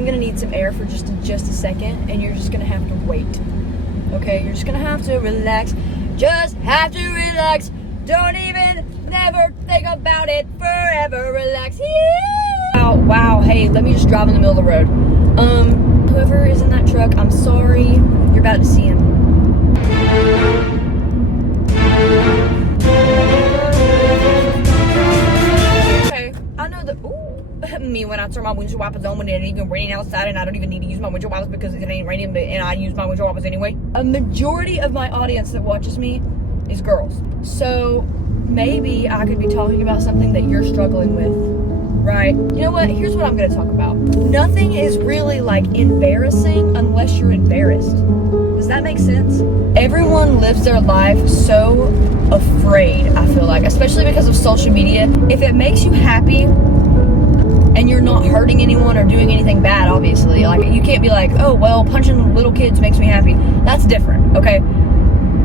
I'm gonna need some air for just a second, and you're just gonna have to wait. Okay, you're just gonna have to relax. Just have to relax. Don't even never think about it. Forever relax. Yeah. Wow, hey, let me just drive in the middle of the road. Whoever is in that truck, I'm sorry. You're about to see him. Okay, I know that. Me when I turn my windshield wipers on when it ain't even raining outside, and I don't even need to use my windshield wipers because it ain't raining, and I use my windshield wipers anyway. A majority of my audience that watches me is girls, so maybe I could be talking about something that you're struggling with, right? You know what? Here's what I'm going to talk about. Nothing is really like embarrassing unless you're embarrassed. Does that make sense? Everyone lives their life so afraid, I feel like, especially because of social media. If it makes you happy and you're not hurting anyone or doing anything bad, obviously, like, you can't be like, oh, well, punching little kids makes me happy. That's different, okay?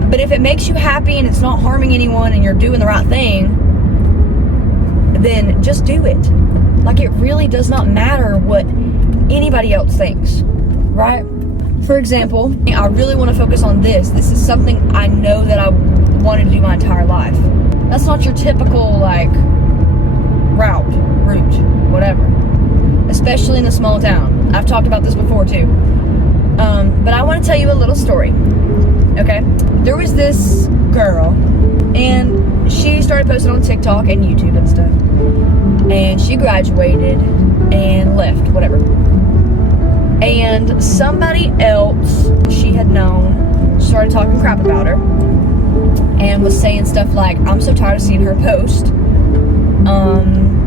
But if it makes you happy and it's not harming anyone and you're doing the right thing, then just do it. Like, it really does not matter what anybody else thinks, right? For example, I really want to focus on this. This is something I know that I wanted to do my entire life. That's not your typical, like, route, whatever. Especially in a small town. I've talked about this before, too. But I want to tell you a little story, okay? There was this girl, and she started posting on TikTok and YouTube and stuff. And she graduated and left, whatever. And somebody else she had known started talking crap about her and was saying stuff like, I'm so tired of seeing her post.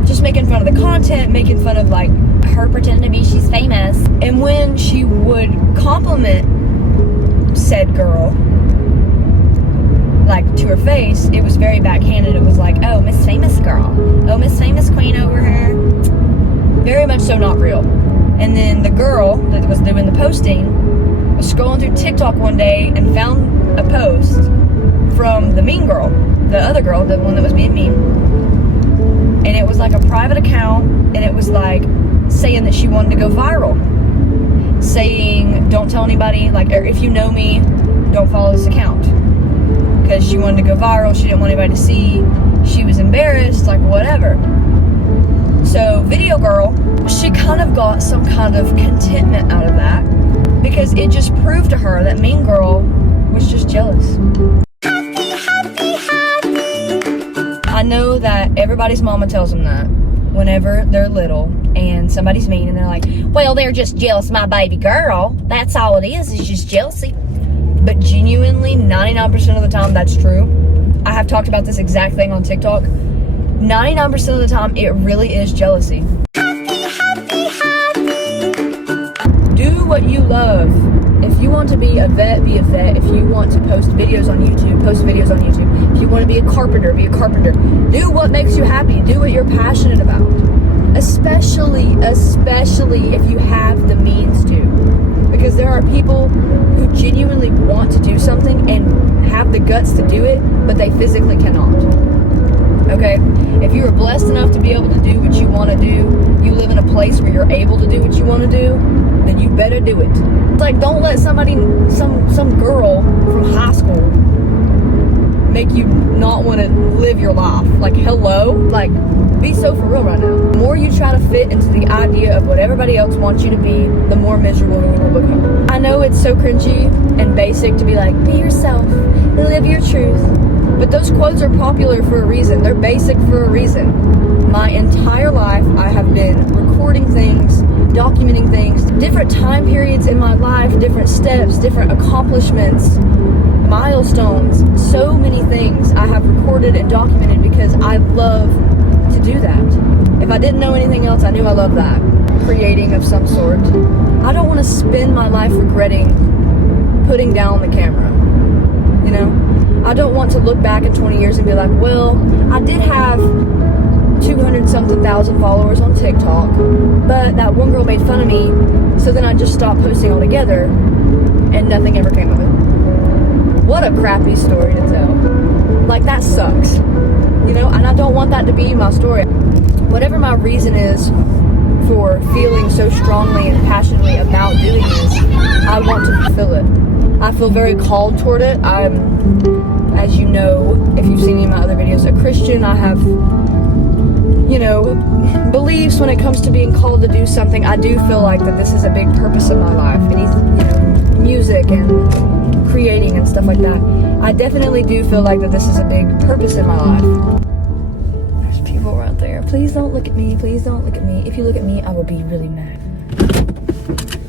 Just making fun of the content, making fun of, like, her pretending to be she's famous. And when she would compliment said girl, like, to her face, it was very backhanded. It was like, oh, Miss Famous girl. Oh, Miss Famous queen over her. Very much so not real. And then the girl that was doing the posting was scrolling through TikTok one day and found a post from the mean girl, the other girl, the one that was being mean. And it was like a private account, and it was like saying that she wanted to go viral. Saying, don't tell anybody, like, if you know me, don't follow this account. Because she wanted to go viral, she didn't want anybody to see, she was embarrassed, like, whatever. So, video girl, she kind of got some kind of contentment out of that, because it just proved to her that mean girl was just jealous. I know that everybody's mama tells them that whenever they're little and somebody's mean and they're like, well, they're just jealous of my baby girl. That's all it is just jealousy. But genuinely, 99% of the time, that's true. I have talked about this exact thing on TikTok. 99% of the time, it really is jealousy. Do what you love. If you want to be a vet, be a vet. If you want to post videos on YouTube, post videos on YouTube. If you want to be a carpenter, be a carpenter. Do what makes you happy. Do what you're passionate about. Especially if you have the means to. Because there are people who genuinely want to do something and have the guts to do it, but they physically cannot. Okay? If you are blessed enough to be able to do what you want to do, you live in a place where you're able to do what you want to do, then you better do it. It's like, don't let somebody, some girl from high school make you not want to live your life. Like, hello? Like, be so for real right now. The more you try to fit into the idea of what everybody else wants you to be, the more miserable you will become. I know it's so cringy and basic to be like, be yourself, live your truth. But those quotes are popular for a reason. They're basic for a reason. My entire life, I have been recording things, documenting things, different time periods in my life, different steps, different accomplishments, milestones, so many things I have recorded and documented because I love to do that. If I didn't know anything else, I knew I loved that. Creating of some sort. I don't want to spend my life regretting putting down the camera. You know? I don't want to look back in 20 years and be like, well, I did have 200-something thousand followers on TikTok, but that one girl made fun of me, so then I just stopped posting altogether, and nothing ever came of it. What a crappy story to tell. Like, that sucks. You know, and I don't want that to be my story. Whatever my reason is for feeling so strongly and passionately about doing this, I want to fulfill it. I feel very called toward it. I'm, as you know, if you've seen any of my other videos, a Christian. I have, you know, beliefs when it comes to being called to do something. I do feel like that this is a big purpose of my life. Any, you know, music and creating and stuff like that. I definitely do feel like that this is a big purpose in my life. There's people right there. Please don't look at me. Please don't look at me. If you look at me, I will be really mad.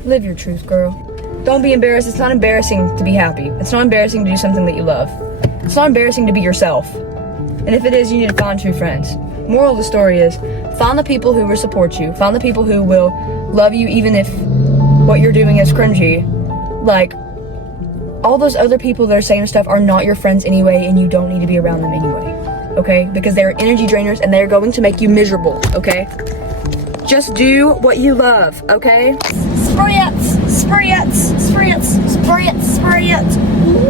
Live your truth, girl. Don't be embarrassed. It's not embarrassing to be happy. It's not embarrassing to do something that you love. It's not embarrassing to be yourself. And if it is, you need to find true friends. Moral of the story is, find the people who will support you. Find the people who will love you even if what you're doing is cringy. Like, all those other people that are saying stuff are not your friends anyway, and you don't need to be around them anyway. Okay? Because they're energy drainers and they're going to make you miserable. Okay? Just do what you love. Okay? Spritz! Spritz! Spritz! Spritz! Spritz!